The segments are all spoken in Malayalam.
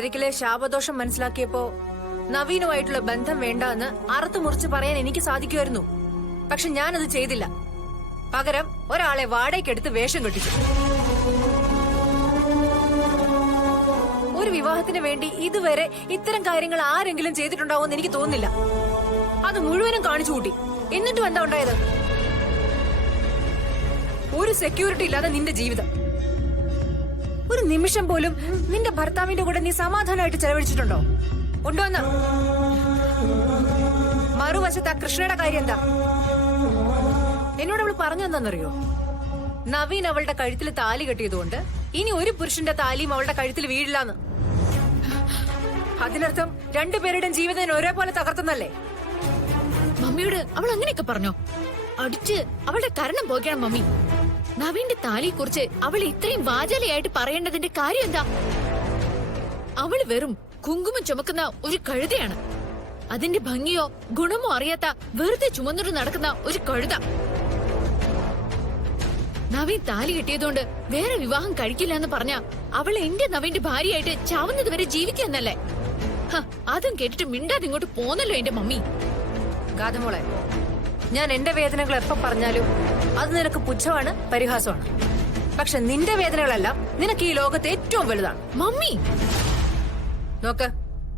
കളരിക്കിലെ ശാപദോഷം മനസ്സിലാക്കിയപ്പോ നവീനുമായിട്ടുള്ള ബന്ധം വേണ്ട എന്ന് അറുത്തു മുറിച്ച് പറയാൻ എനിക്ക് സാധിക്കുമായിരുന്നു. പക്ഷെ ഞാനത് ചെയ്തില്ല. പകരം ഒരാളെ വാടകയ്ക്കെടുത്ത് വേഷം കെട്ടിച്ചു. ഒരു വിവാഹത്തിന് വേണ്ടി ഇതുവരെ ഇത്തരം കാര്യങ്ങൾ ആരെങ്കിലും ചെയ്തിട്ടുണ്ടാവുമെന്ന് എനിക്ക് തോന്നുന്നില്ല. അത് മുഴുവനും കാണിച്ചു കൂട്ടി. എന്നിട്ടും എന്താ ഉണ്ടായത്? ഒരു സെക്യൂരിറ്റി ഇല്ലാതെ നിന്റെ ജീവിതം. ഒരു നിമിഷം പോലും നിന്റെ ഭർത്താവിന്റെ കൂടെ നീ സമാധാനമായിട്ട് ചെലവഴിച്ചിട്ടുണ്ടോ? ഉണ്ടോന്ന്? മറുവശത്ത് ആ കൃഷ്ണയുടെ കാര്യം എന്താ? എന്നോട് അവള് പറഞ്ഞെന്താന്നറിയോ? നവീൻ അവളുടെ കഴുത്തിൽ താലി കെട്ടിയതുകൊണ്ട് ഇനി ഒരു പുരുഷന്റെ താലിയും അവളുടെ കഴുത്തിൽ വീഴില്ലാന്ന്. അതിനർത്ഥം രണ്ടുപേരുടെയും ജീവിതം ഒരേപോലെ തകർത്തുന്നല്ലേ? മമ്മിയോട് അവൾ അങ്ങനെയൊക്കെ പറഞ്ഞോ? അടിച്ച് അവളുടെ കരണം പോകണം മമ്മി. നവീന്റെ താലിയെ കുറിച്ച് അവൾ ഇത്രയും വാചാലയായിട്ട് പറയേണ്ടതിന്റെ കാര്യം എന്താ? അവള് വെറും കുങ്കുമം ചുമക്കുന്ന ഒരു കഴുതയാണ്. അതിന്റെ ഭംഗിയോ ഗുണമോ അറിയാത്ത വെറുതെ ചുമന്നിട്ട് നടക്കുന്ന ഒരു കഴുത. നവീൻ താലി കിട്ടിയതുകൊണ്ട് വേറെ വിവാഹം കഴിക്കില്ല എന്ന് പറഞ്ഞ അവൾ എന്റെ നവീന്റെ ഭാര്യയായിട്ട് ചാവുന്നത് വരെ ജീവിക്കാന്നല്ലേ? അതും കേട്ടിട്ട് മിണ്ടാതെ ഇങ്ങോട്ട് പോന്നല്ലോ എന്റെ മമ്മി. ഗാഥമോളെ, ഞാൻ എന്റെ വേദനകൾ എപ്പോ പറഞ്ഞാലും അത് നിനക്ക് പുച്ഛമാണ്, പരിഹാസമാണ്. പക്ഷെ നിന്റെ വേദനകളെല്ലാം നിനക്ക് ഈ ലോകത്തെ ഏറ്റവും വലുതാണ്. മമ്മി നോക്ക്,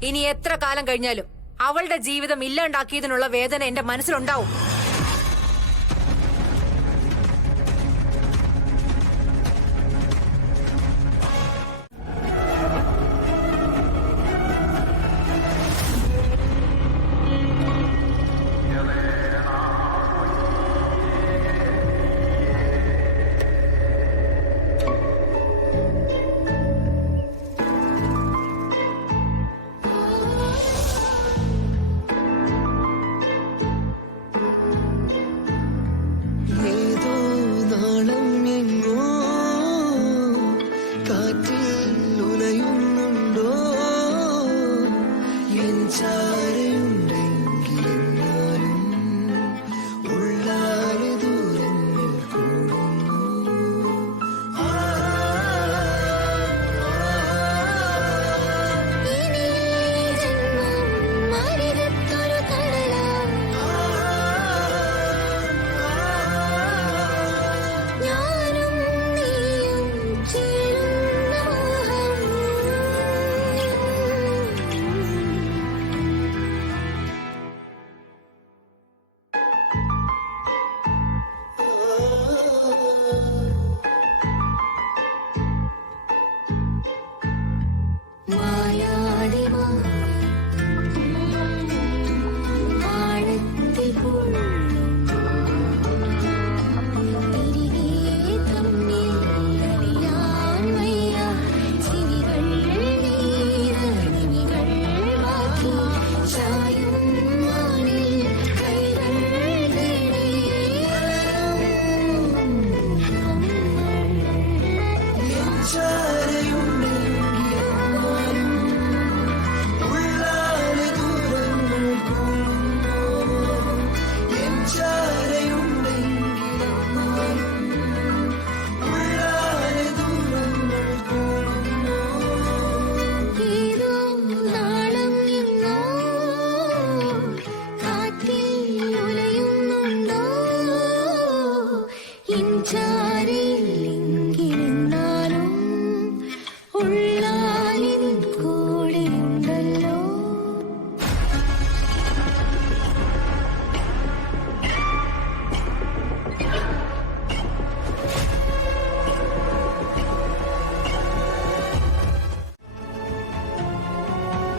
ഇനി എത്ര കാലം കഴിഞ്ഞാലും അവളുടെ ജീവിതം ഇല്ലാണ്ടാക്കിയതിനുള്ള വേദന എന്റെ മനസ്സിലുണ്ടാവും.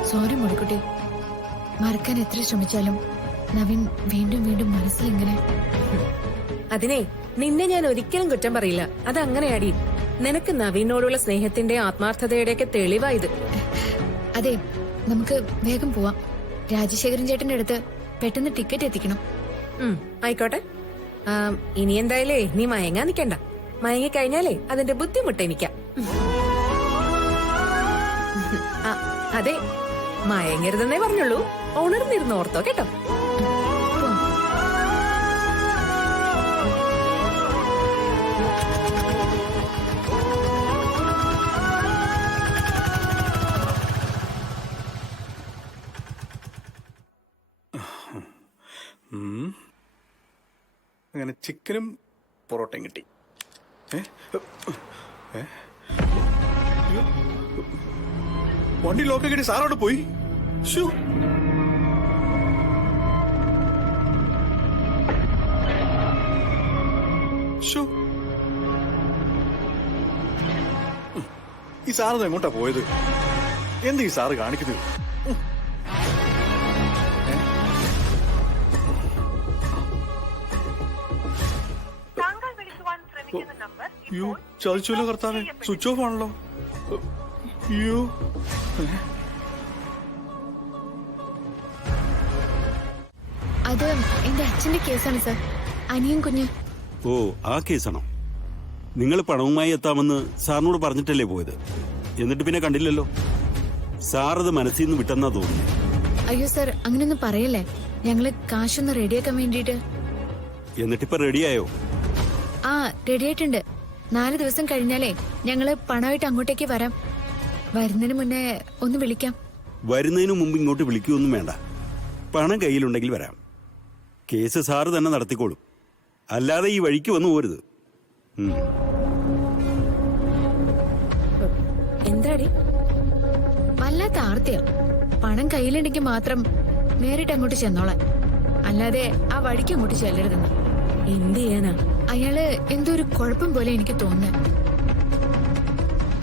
സോറി മുടിക്കുട്ടി, മറക്കാൻ എത്ര ശ്രമിച്ചാലും നവീൻ വീണ്ടും വീണ്ടും മനസ്സിലിങ്ങനെ. അതിനെ നിന്നെ ഞാൻ ഒരിക്കലും കുറ്റം പറയില്ല. അതങ്ങനെയാടി. നിനക്ക് നവീനോടുള്ള സ്നേഹത്തിന്റെ ആത്മാർത്ഥതയുടെ ഒക്കെ തെളിവായത്. അതെ, നമുക്ക് വേഗം പോവാം. രാജശേഖരൻ ചേട്ടന്റെ അടുത്ത് പെട്ടെന്ന് ടിക്കറ്റ് എത്തിക്കണം. ആയിക്കോട്ടെ. ഇനി എന്തായാലേ നീ മയങ്ങാൻ നിക്കണ്ട. മയങ്ങിക്കഴിഞ്ഞാലേ അതിന്റെ ബുദ്ധിമുട്ട് എനിക്കാ. അതെ, മയങ്ങരുതെന്നേ പറഞ്ഞുള്ളൂ. ഉണർന്നിരുന്ന് ഓർത്തോ കേട്ടോ. അങ്ങനെ ചിക്കനും പൊറോട്ടയും കിട്ടി. വണ്ടി ലോക്ക് കിട്ടി, സാറോട് പോയി. ശ്ശോ. ശ്ശോ. ഈ സാറ് എങ്ങോട്ടാ പോയത്? എന്ത് ഈ സാറ് കാണിക്കുന്നത്? അയ്യോ, ചതിച്ചല്ലോ കർത്താവേ, സ്വിച്ച് ഓഫ് ആണല്ലോ. അയ്യോ. അത് എന്റെ അച്ഛന്റെ കേസാണ് സർ, അനിയൻ കുഞ്ഞ്. ഓ, ആ കേസാണോ? നിങ്ങൾ പണവുമായി എത്താമെന്ന് സാറിനോട് പറഞ്ഞിട്ടല്ലേ പോയത്? എന്നിട്ട് പിന്നെ കണ്ടില്ലല്ലോ. സാറത് മനസ്സിൽ നിന്ന് വിട്ടെന്നാ തോന്നുന്നു. അയ്യോ സർ, അങ്ങനെയൊന്നും പറയല്ലേ. ഞങ്ങള് കാശൊന്ന് റെഡിയാക്കാൻ വേണ്ടിട്ട്. എന്നിട്ടിപ്പോ റെഡിയായോ? ആ, റെഡിയായിട്ടുണ്ട്. 4 ദിവസം കഴിഞ്ഞാലേ ഞങ്ങള് പണമായിട്ട് അങ്ങോട്ടേക്ക് വരാം. വരുന്നതിന് മുന്നേ ഒന്ന് വിളിക്കാം. വരുന്നതിന് മുമ്പ് ഇങ്ങോട്ട് വിളിക്കുകയൊന്നും വേണ്ട. പണം കയ്യിലുണ്ടെങ്കിൽ വരാം. കേസ് സാറ് തന്നെ നടത്തിക്കോളും. അല്ലാതെ ഈ വഴിക്ക് വന്നു പോരുത്. എന്താടി? വല്ലാത്ത ആർത്തിയാ. പണം കയ്യിലുണ്ടെങ്കിൽ മാത്രം നേരിട്ട് അങ്ങോട്ട് ചെന്നോളാം. അല്ലാതെ ആ വഴിക്ക് അങ്ങോട്ട് ചെല്ലരുതെന്ന്. എന്ത് ചെയ്യാനാ? അയാള് എന്തോ ഒരു കുഴപ്പം പോലെ എനിക്ക് തോന്നുന്നു.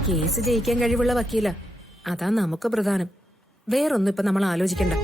കേസ് ജയിക്കാൻ കഴിവുള്ള വക്കീല, അതാ നമുക്ക് പ്രധാനം. വേറൊന്നും ഇപ്പൊ നമ്മൾ ആലോചിക്കണ്ട.